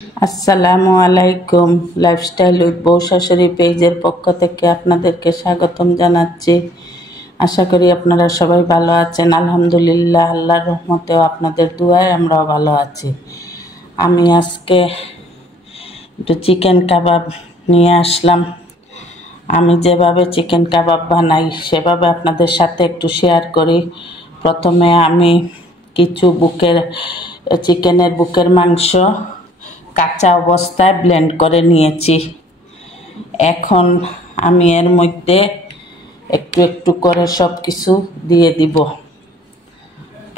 আসসালামু আলাইকুম। Lifestyle with বউ শাশুড়ি পেজের পক্ষ থেকে আপনাদেরকে স্বাগতম জানাচ্ছি। আশা করি আপনারা সবাই ভালো আছেন। আলহামদুলিল্লাহ, আল্লাহর রহমতেও আপনাদের দুয়ায় আমরাও ভালো আছি। আমি আজকে একটু চিকেন কাবাব নিয়ে আসলাম। আমি যেভাবে চিকেন কাবাব বানাই সেভাবে আপনাদের সাথে একটু শেয়ার করি। প্রথমে আমি কিছু চিকেনের বুকের মাংস কাঁচা অবস্থায় ব্লেন্ড করে নিয়েছি। এখন আমি এর মধ্যে একটু একটু করে সব কিছু দিয়ে দিব।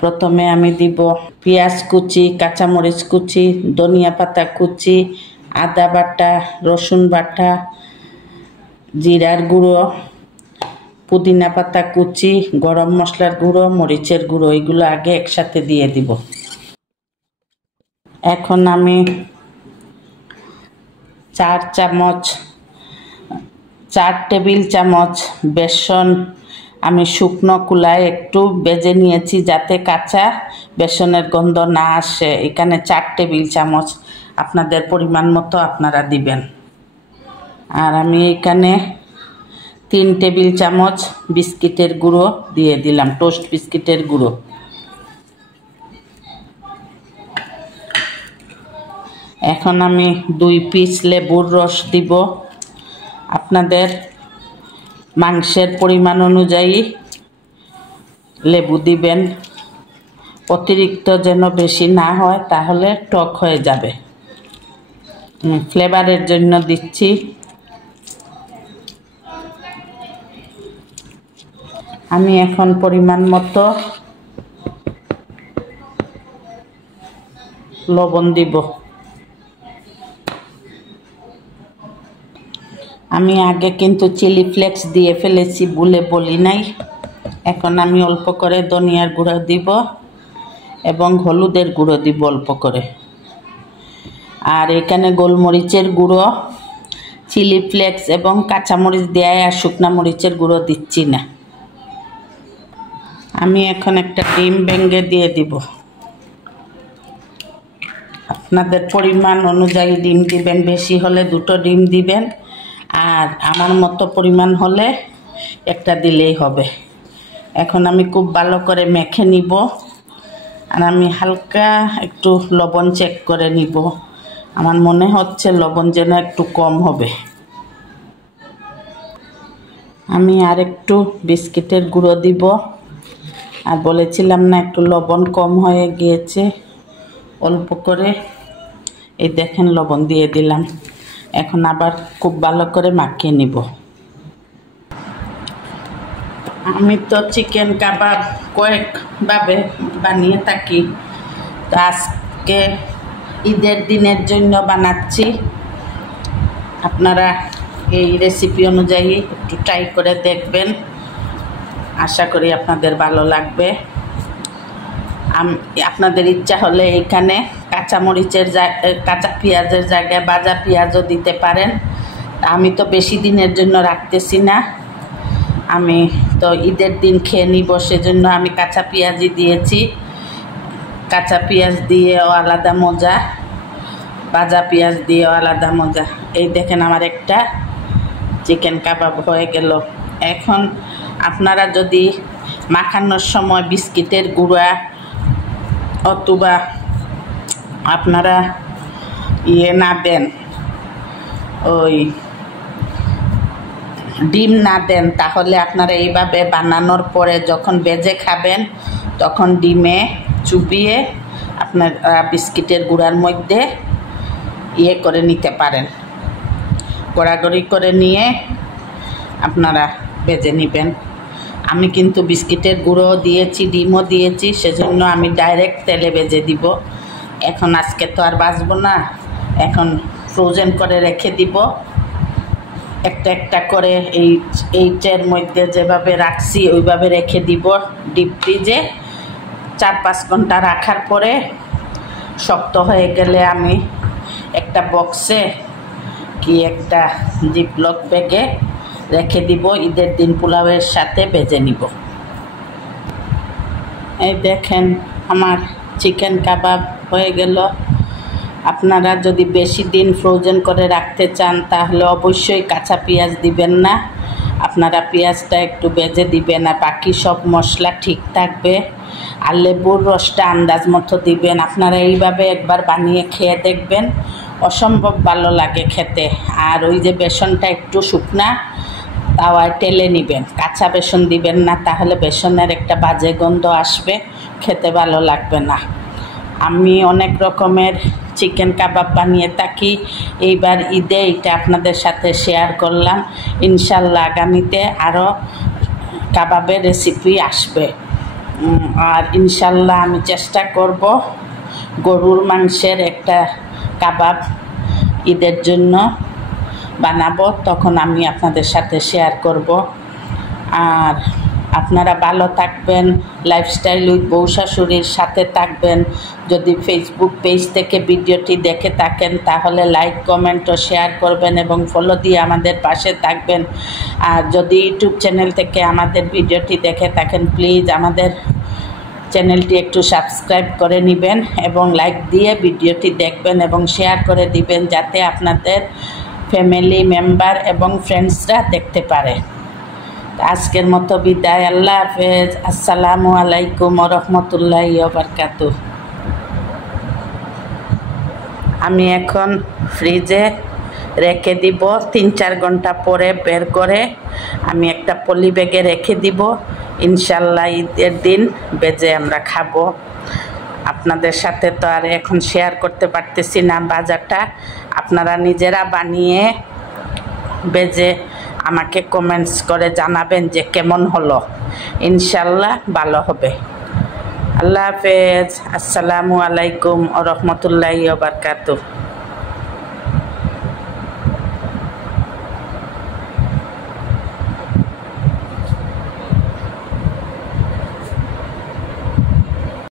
প্রথমে আমি দিব পেঁয়াজ কুচি, কাঁচামরিচ কুচি, ধনিয়া পাতা কুচি, আদা বাটা, রসুন বাটা, জিরার গুঁড়ো, পুদিনা পাতা কুচি, গরম মশলার গুঁড়ো, মরিচের গুঁড়ো, এগুলো আগে একসাথে দিয়ে দিব। এখন আমি 4 টেবিল চামচ বেসন আমি শুকনো কুলায় একটু ভেজে নিয়েছি যাতে কাঁচা বেসনের গন্ধ না আসে। এখানে 4 টেবিল চামচ, আপনাদের পরিমাণ মতো আপনারা দিবেন। আর আমি এখানে 3 টেবিল চামচ বিস্কিটের গুঁড়ো দিয়ে দিলাম, টোস্ট বিস্কিটের গুঁড়ো। এখন আমি 2 পিস লেবুর রস দিব। আপনাদের মাংসের পরিমাণ অনুযায়ী লেবু দিবেন, অতিরিক্ত যেন বেশি না হয়, তাহলে টক হয়ে যাবে। ফ্লেভারের জন্য দিচ্ছি। আমি এখন পরিমাণ মতো লবণ দিব। আমি আগে কিন্তু চিলি ফ্লেক্স দিয়ে ফেলেছি, ভুলে বলি নাই। এখন আমি অল্প করে ধনিয়ার গুঁড়ো দিব এবং হলুদের গুঁড়ো দিব অল্প করে। আর এখানে গোলমরিচের গুঁড়ো, চিলি ফ্লেক্স এবং কাঁচামরিচ দেয়, আর শুকনা মরিচের গুঁড়ো দিচ্ছি না। আমি এখন একটা ডিম ভেঙে দিয়ে দিব। আপনাদের পরিমাণ অনুযায়ী ডিম দিবেন, বেশি হলে 2টো ডিম দিবেন, আর আমার মতো পরিমাণ হলে একটা দিলেই হবে। এখন আমি খুব ভালো করে মেখে নিব। আর আমি হালকা একটু লবণ চেক করে নিব। আমার মনে হচ্ছে লবণ যেন একটু কম হবে। আমি আর একটু বিস্কিটের গুঁড়ো দিব। আর বলেছিলাম না একটু লবণ কম হয়ে গিয়েছে, অল্প করে এই দেখেন লবণ দিয়ে দিলাম। এখন আবার খুব ভালো করে মাখিয়ে নিব। আমি তো চিকেন কাবাব কয়েকভাবে বানিয়ে থাকি, তো আজকে ঈদের দিনের জন্য বানাচ্ছি। আপনারা এই রেসিপি অনুযায়ী একটু ট্রাই করে দেখবেন, আশা করি আপনাদের ভালো লাগবে। আপনাদের ইচ্ছা হলে এখানে কাঁচা পেঁয়াজের জায়গায় ভাজা পেঁয়াজও দিতে পারেন। আমি তো বেশি দিনের জন্য রাখতেছি না, আমি তো ঈদের দিন খেয়ে নিব, সেজন্য আমি কাঁচা পেঁয়াজই দিয়েছি। কাঁচা পেঁয়াজ দিয়েও আলাদা মজা, ভাজা পেঁয়াজ দিয়েও আলাদা মজা। এই দেখেন আমার একটা চিকেন কাবাব হয়ে গেল। এখন আপনারা যদি মাখানোর সময় বিস্কিটের গুঁড়া অথবা আপনারা না দেন, ওই ডিম না দেন, তাহলে আপনারা এইভাবে বানানোর পরে যখন ভেজে খাবেন তখন ডিমে চুবিয়ে আপনারা বিস্কিটের গুঁড়ার মধ্যে করে নিতে পারেন। গড়াগড়ি করে নিয়ে আপনারা ভেজে নেবেন। আমি কিন্তু বিস্কিটের গুঁড়ো দিয়েছি, ডিমও দিয়েছি, সেজন্য আমি ডাইরেক্ট তেলে ভেজে দিব। এখন আজকে তো আর ভাজবো না, এখন ফ্রোজেন করে রেখে দিব। একটা একটা করে এইটার মধ্যে যেভাবে রাখছি ওইভাবে রেখে দিব ডিপ ফ্রিজে। 4-5 ঘন্টা রাখার পরে শক্ত হয়ে গেলে আমি একটা বক্সে কি একটা জিপলক ব্যাগে রেখে দিব। ঈদের দিন পোলাওয়ের সাথে ভেজে নিব। এই দেখেন আমার চিকেন কাবাব হয়ে গেল। আপনারা যদি বেশি দিন ফ্রোজেন করে রাখতে চান তাহলে অবশ্যই কাঁচা পেঁয়াজ দিবেন না, আপনারা পেঁয়াজটা একটু ভেজে দিবেন আর বাকি সব মশলা ঠিক থাকবে। আর লেবুর রসটা আন্দাজ মতো দিবেন। আপনারা এইভাবে একবার বানিয়ে খেয়ে দেখবেন, অসম্ভব ভালো লাগে খেতে। আর ওই যে বেসনটা একটু শুকনা তাওয়ায় টেলে নেবেন, কাঁচা বেসন দিবেন না, তাহলে বেসনের একটা বাজে গন্ধ আসবে, খেতে ভালো লাগবে না। আমি অনেক রকমের চিকেন কাবাব বানিয়ে থাকি, এইবার ঈদে এটা আপনাদের সাথে শেয়ার করলাম। ইনশাল্লাহ আগামীতে আরও কাবাবের রেসিপি আসবে। আর ইনশাল্লাহ আমি চেষ্টা করব গরুর মাংসের একটা কাবাব ঈদের জন্য বানাবো, তখন আমি আপনাদের সাথে শেয়ার করব। আর আপনারা ভালো থাকবেন, লাইফস্টাইল উইথ বউ শাশুড়ির সাথে থাকবেন। যদি ফেসবুক পেজ থেকে ভিডিওটি দেখে থাকেন তাহলে লাইক, কমেন্ট ও শেয়ার করবেন এবং ফলো দিয়ে আমাদের পাশে থাকবেন। আর যদি ইউটিউব চ্যানেল থেকে আমাদের ভিডিওটি দেখে থাকেন প্লিজ আমাদের চ্যানেলটি একটু সাবস্ক্রাইব করে নেবেন এবং লাইক দিয়ে ভিডিওটি দেখবেন এবং শেয়ার করে দিবেন, যাতে আপনাদের ফ্যামিলি মেম্বার এবং ফ্রেন্ডসরা দেখতে পারে। আজকের মতো বিদায়, আল্লাহ হাফেজ, আসসালামু আলাইকুম ওয়া রাহমাতুল্লাহি ওয়া বারাকাতুহু। আমি এখন ফ্রিজে রেখে দিব, 3-4 ঘন্টা পরে বের করে আমি একটা পলি ব্যাগে রেখে দিব। ইনশাল্লাহ ঈদের দিন বেজে আমরা খাবো। আপনাদের সাথে তো আর এখন শেয়ার করতে পারতেছি না বাজারটা, আপনারা নিজেরা বানিয়ে বেজে আমাকে কমেন্টস করে জানাবেন যে কেমন হলো। ইনশাল্লাহ ভালো হবে। আল্লাহ হাফেজ, আসসালামু আলাইকুম ওয়া রাহমাতুল্লাহি ওয়া বারাকাতুহু।